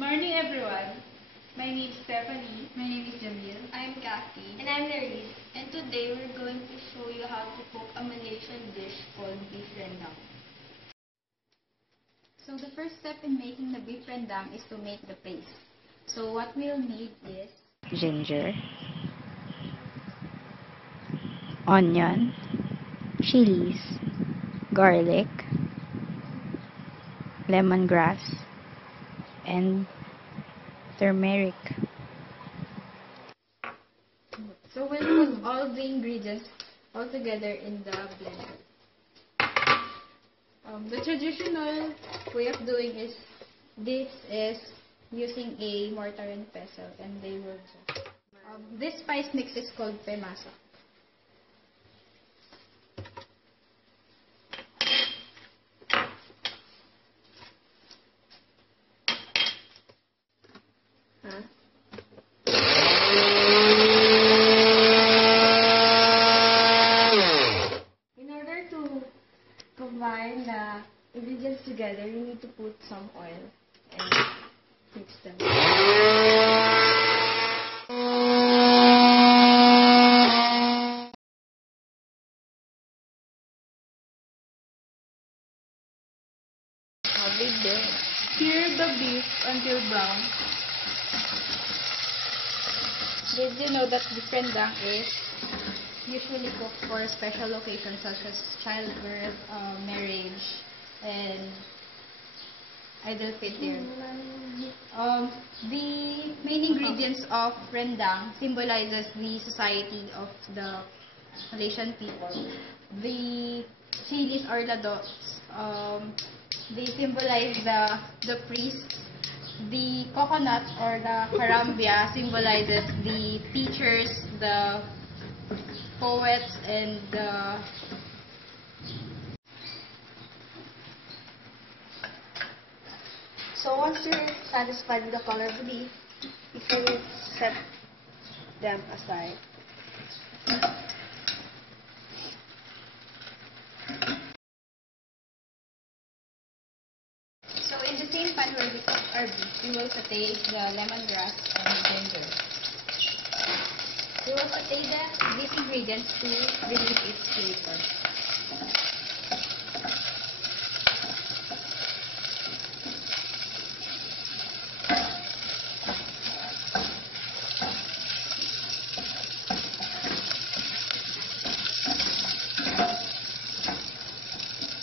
morning, everyone. My name is Stephanie. My name is Jamil. I'm Kathy. And I'm Nerys. And today we're going to show you how to cook a Malaysian dish called beef rendang. So the first step in making the beef rendang is to make the paste. So what we'll need is ginger, onion, chilies, garlic, lemongrass, and turmeric. So we'll put all the ingredients all together in the blender. The traditional way of doing this is using a mortar and pestle, and they will just. This spice mix is called pemasa. Combine the ingredients together, you need to put some oil and mix them. Sear the beef until brown. Did you know that beef rendang is usually cooked for special occasions such as childbirth, marriage, and Idul Fitr? The main ingredients of rendang symbolizes the society of the Malaysian people. The chilies or ladots, they symbolize the priests. The coconut or the karambia symbolizes the teachers, the poets, and So once you're satisfied with the color of the beef, you can set them aside. So in the same pan where we cook our beef, we will saute the lemongrass and ginger. We will saute these ingredients to release its flavor.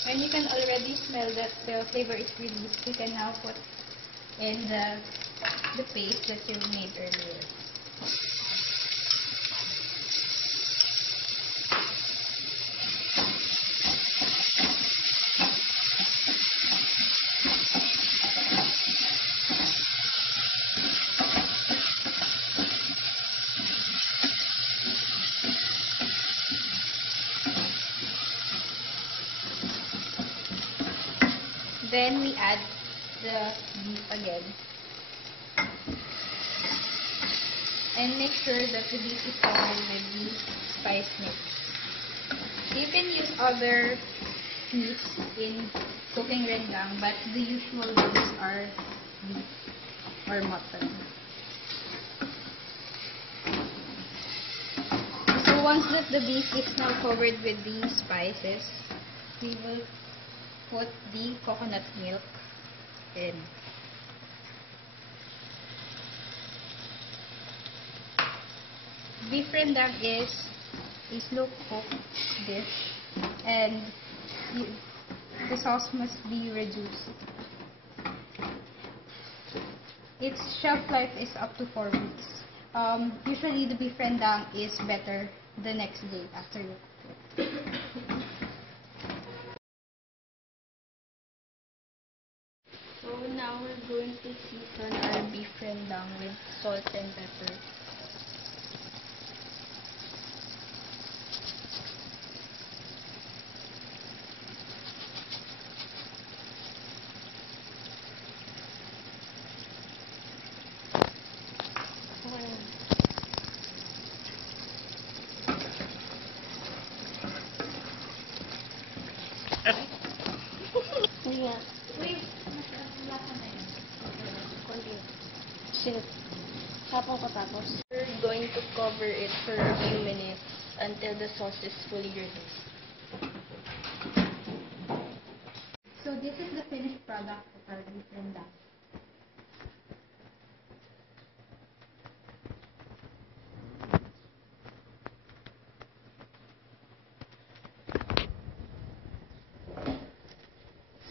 When you can already smell that the flavor is released, you can now put in the paste that you made earlier. Then we add the beef again. And make sure that the beef is covered with the spice mix. You can use other meats in cooking rendang, but the usual ones are beef or mutton. So once that the beef is now covered with the spices, we will put the coconut milk in. Beef rendang is a slow cooked dish, and the sauce must be reduced. Its shelf life is up to 4 weeks. Usually the beef rendang is better the next day after you cook it. So now we're going to season our beef rendang with salt and pepper. Yeah. Wait, wala ka na yun. Konti. Tapon ko tapos. We're going to cover it for a few minutes until the sauce is fully reduced. So this is the finished product of our beef rendang.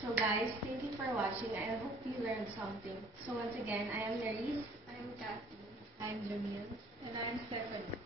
So guys, thank you for watching. I hope you learned something. So once again, I am Nerys. I'm Kathy. I'm Jamil. And I'm Stephanie.